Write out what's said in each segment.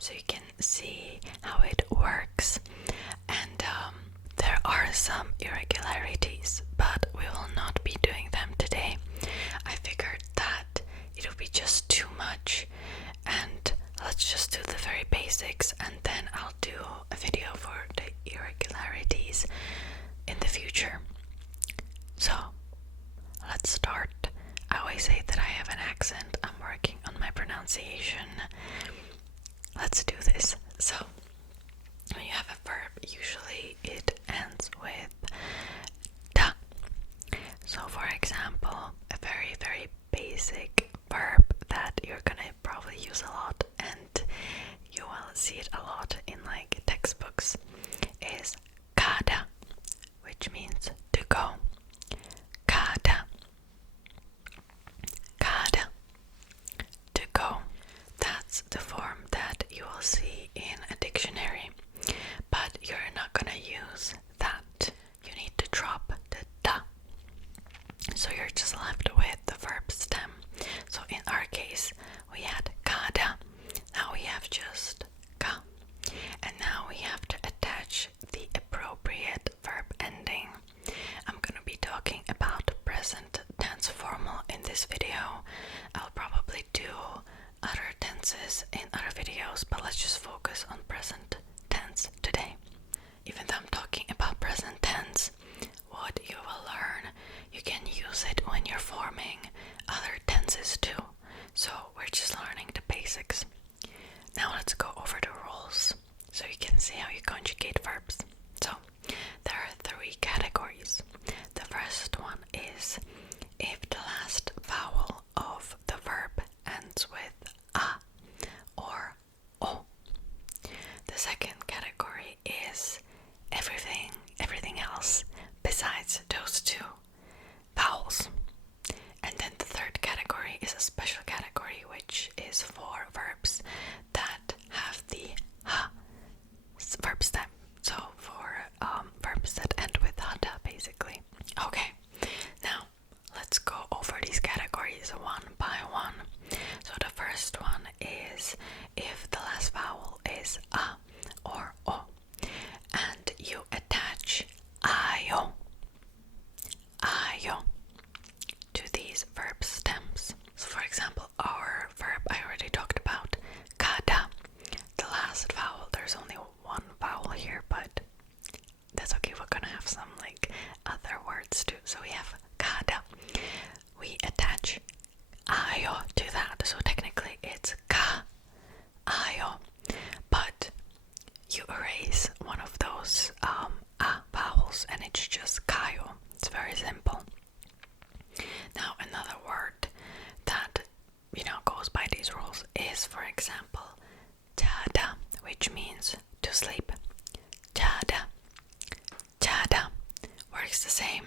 so you can see how it works. And there are some irregularities, but we will not be doing them today. I figured that it would be just too much, and let's just do the very basics, and then I'll do a video for the irregularities in the future. So let's start. I always say that I have an accent. I'm working on my pronunciation. Let's do this. So when you have a verb, usually it ends with da. So for example, a very, very basic verb that you're gonna probably use a lot, and you will see it a lot in like textbooks, is 가다, which means to go. 가다, 가다, to go. That's the form that you will see in a dictionary, but you're not gonna use that. You need to drop the da. So you're just left with the verb stem. So in our case, we had 가다. Now we have just ga. And now we have to attach the appropriate verb ending. I'm gonna be talking about present tense formal in this video. I'll probably do other tenses in other videos, but let's just focus on present tense today. Even though I'm talking about present tense, what you will learn, you can use it when you're forming other tenses too. So we're just learning the basics. Now let's go over the rules so you can see how you conjugate verbs. So there are 3 categories. The first one is if the last vowel of the verb ends with a or o. The second category is everything else besides those 2 vowels. And then the third category is a special category, which is for verbs that have the ha verb stem. So for verbs that end with hada, basically. Okay, now let's go over these categories one by one. So the first one is if the last vowel is a or o, and you attach ayo to these verb stems. So for example, our verb I already talked about, 가다, the last vowel, there's only one vowel here, but that's okay, we're gonna have some like other words too. So we have 가다, we attach ayo to that, so technically it's ka ayo, but you erase one of those a vowels and it's just kayo. It's very simple. Now another word that goes by these rules is, for example, 자다, which means to sleep. 자다, 자다 works the same.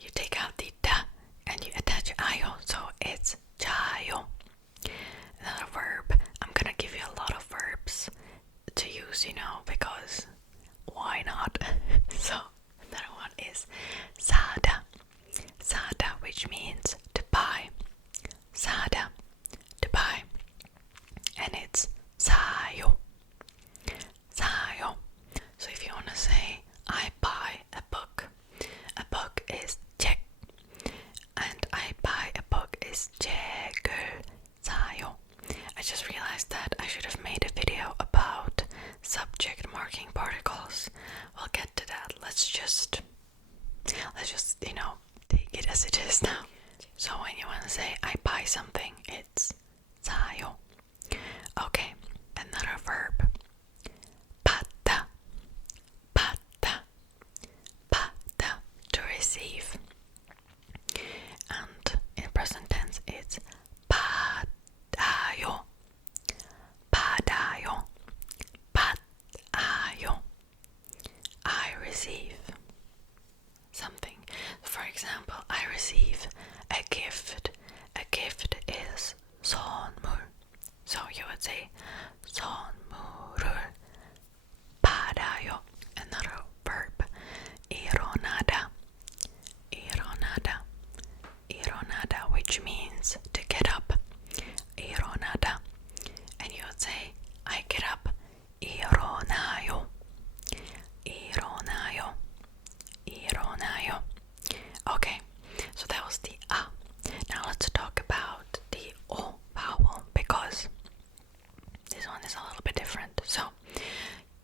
You take out the da and you attach ayo, so it's 자요. Another verb, I'm gonna give you a lot of verbs to use, because why not? So another one is 사다, 사다, which means to buy. 사다, to buy. And it's 사요, 사요. So if you want to say I buy a book is 책, and I buy a book is 책을 사요. I just realized that I should have made a video about subject marking particles. We'll get to that. Let's just take it as it is now. So when you want to say I buy something, it's 사요. Okay, another verb. 받다, 받다, 받다, to receive. And in present tense it's 받아요, 받아요, 받아요. I receive something. For example, I receive a gift. A gift is 선물. So you would say 선물을 받아요. Another verb, 일어나다, 일어나다, 일어나다, which means to get up. 일어나다. And you would say I get up. 일어나요. 일어나요. 일어나요. Okay, so that was the A. Now let's talk about the O vowel because this one is a little bit different. So,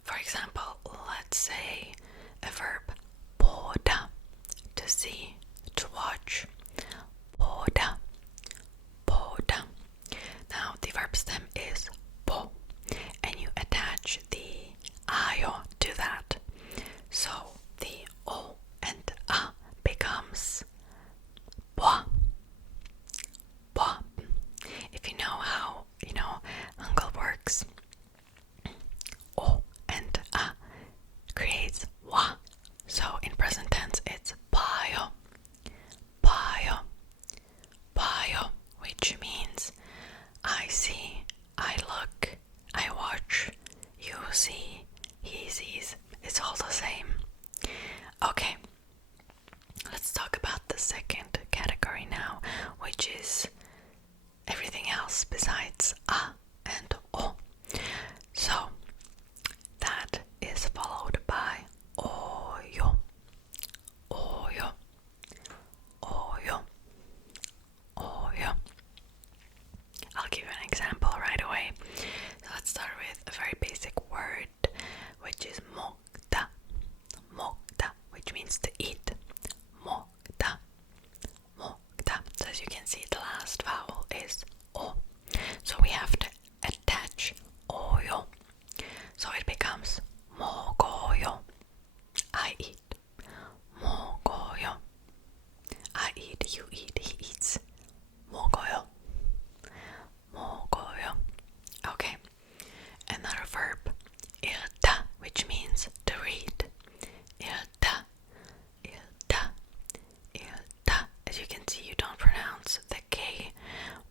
for example, let's say a verb 보다, to see, to watch. 보다, 보다. Now the verb stem is 보, and you attach the 아요 to that. So the O and A becomes 보. 보. If you know how, Hangul works, O and A creates wa. So in present tense it's 봐요. 봐요. 봐요, which means I see, I look, I watch, you see, he sees. It's all the same. Okay, let's talk about the second category now, which is everything else besides A and O. So that is followed by 오요, 오요, 오요, 오요. I'll give you an example right away. So let's start with a very basic word, which is 먹다. 먹다, which means to eat. 먹다. 먹다. So as you can see, the last vowel is O. So we have to attach 오요. So it becomes 먹어요. I eat. 먹어요. I eat, you eat, he eats. 먹어요. 먹어요. Okay. Another verb, 읽다, which means to read. 읽다. 읽다. 읽다. As you can see, you don't pronounce the K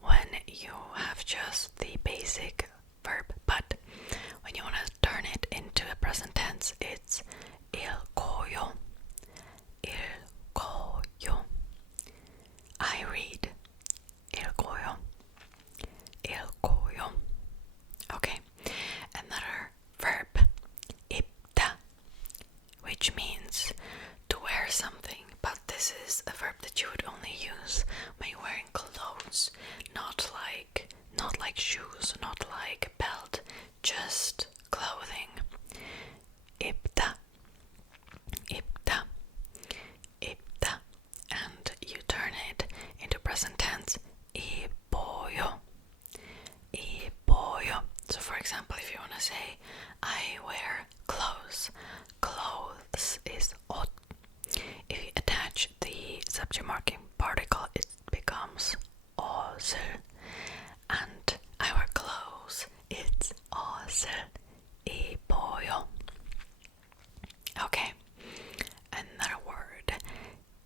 when you have just the basic verb, but when you want to turn it into a present tense, it's 읽어요. 읽어요. I read. 읽어요. 읽어요. Okay, another verb, 입다, which means to wear something, but this is a verb that you would only use when you're wearing clothes, not like shoes, not like a belt, just clothing. 입다, 입다, 입다, and you turn it into present tense. 입어요. 입어요. So for example, if you want to say I wear clothes, clothes is 옷. If you attach the subject marking particle, it becomes 옷을. And I wear clothes, it's 옷을 입어요. Okay, another word,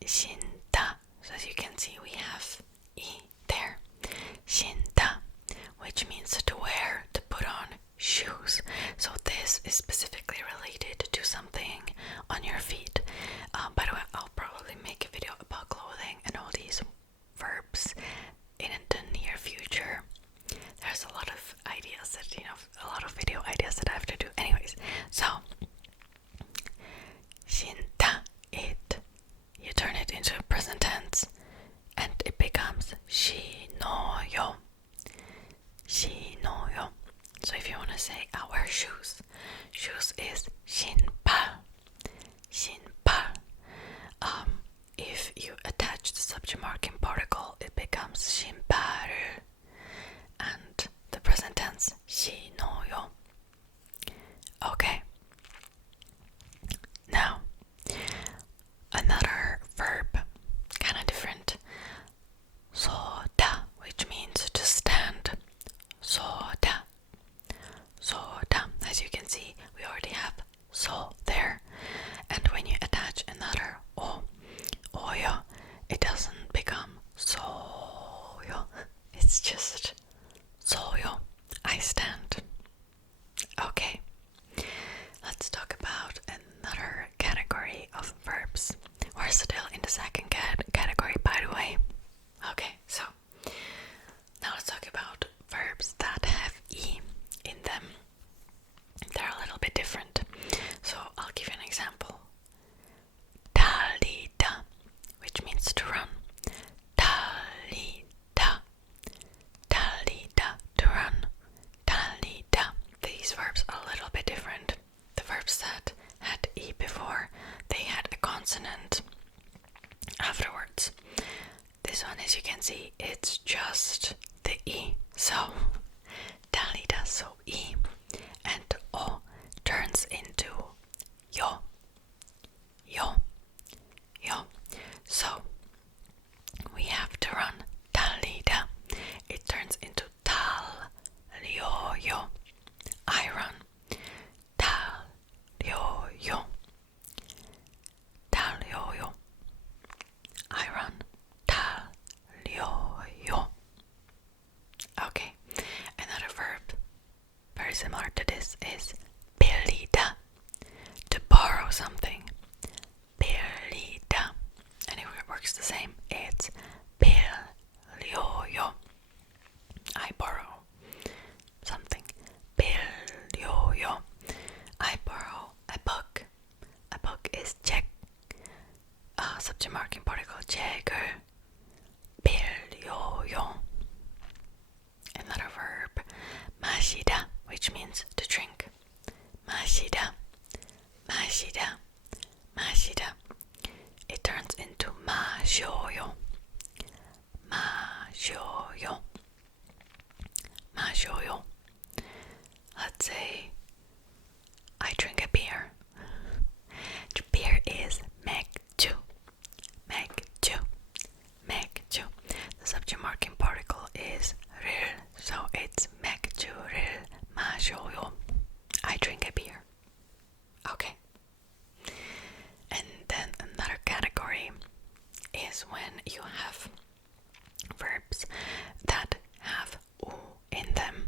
신다. So as you can see, we have E there. 신다, which means to wear, to put on shoes. So this is specifically related to something on your feet. By the way, I'll probably make a video about clothing and all these verbs in the near future. There's a lot of ideas that, a lot of video ideas that I have to do. Anyways, so 신다, it. You turn it into a present tense and it becomes 신어요. 신어요. So if you want to say I wear shoes, shoes is 신발. 신발. If you attach the subject marking particle, it becomes 신발을, and the present tense 신어요. Okay. Now, another verb, kind of different. 서다, which means to stand. 서다. 서다. As you can see, we already have 서 there. And when you attach another O, 오요, it doesn't become 서요. It's just 서요. I stand. Okay. as you can see, it's just the E. So, 달리다, so E and O turns into yo, yo, yo. So, we have to run 달리다. It turns into 달려요. I run 달려요. 달려요. I run 달려요. Okay, another verb very similar to this is 빌리다, to borrow something. 빌리다, and it works the same. It's 빌려요. I borrow something. 빌려요. I borrow a book. A book is 책. Subject marking particle 책을 빌려요. Another verb, 마시다, which means to drink. 마시다, 마시다, 마시다. It turns into 마셔요. 마셔요. 마셔요. Let's say I drink a beer. The beer is 맥주. 맥주. 맥주. The subject marking particle is 를, so it's 맥주를 마셔요. I drink a beer. Okay. And then another category is when you have verbs that have u in them.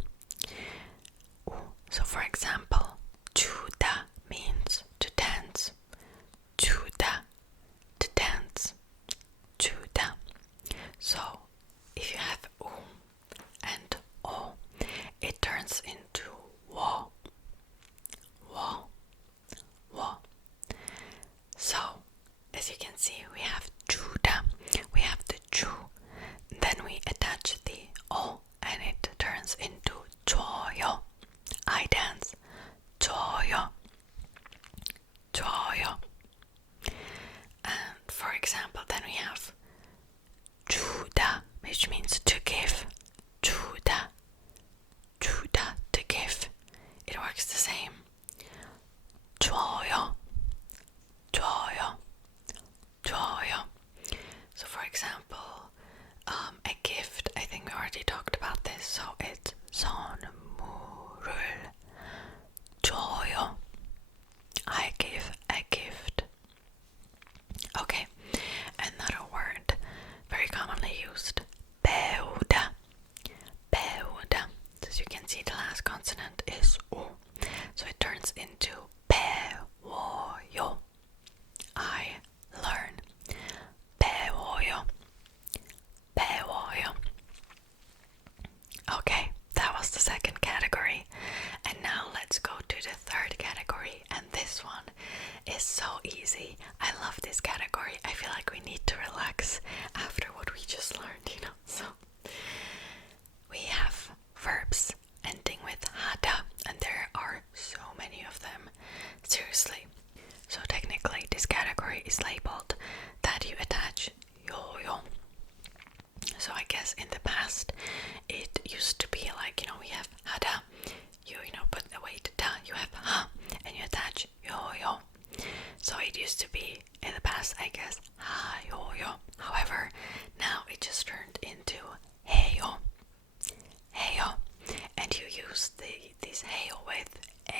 So for example, 주다 means to dance. 주다, to dance. 주다. So if you have u and o, it turns into 워, 워, 워. So as you can see, we have 주다, we have the 주, then we attach the o and it turns into 줘요. I dance. 줘요. 줘요. And for example, then we have 주다, which means to give. 주다. 주다, to give. It works the same. 줘요. 줘요. 줘요. So for example, a gift, I think we already talked about this, so it's 선물을 줘요. I give a gift. Okay, another word very commonly used, 배우다. 배우다. As you can see, the last consonant is U, so it turns into 배워요. I learn. 배워요. 배워요. Okay, that was the second category. And now let's go to the third category. And this one is so easy. I love this category. I feel like we need to relax after what we just learned, you know. So we have verbs ending with hada, and there are so many of them. Seriously. So technically this category is labeled that you attach yo-yo. So I guess in the past it used to be like, you know, we have hada, you know, put away the da, you have ha, and you attach yo-yo. So it used to be in the past, I guess, ha yo-yo. However, now it just turned into heyo, heyo, and you use this heyo with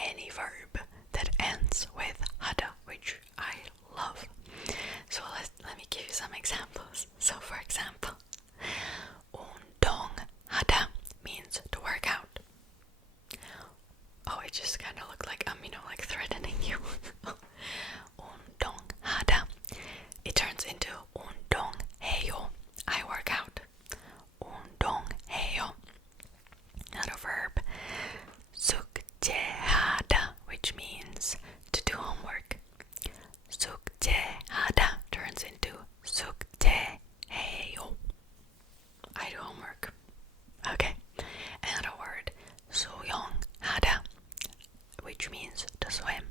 any verb that ends with hada, which I love. So let me give you some examples. So for example, 운동하다 means to work out. Oh, it just kind of looked like I'm, you know, like threatening you. 운동하다. It turns into 운동해요. I work out. 운동해요. Another verb, 숙제하다, which means to do homework. 숙제하다 turns into 숙제해요. I do homework. Okay. Another word, 수영하다, which means to swim.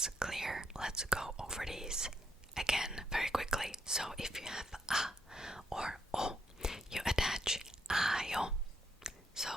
was clear. Let's go over these again very quickly. So if you have a or o, you attach ayo. So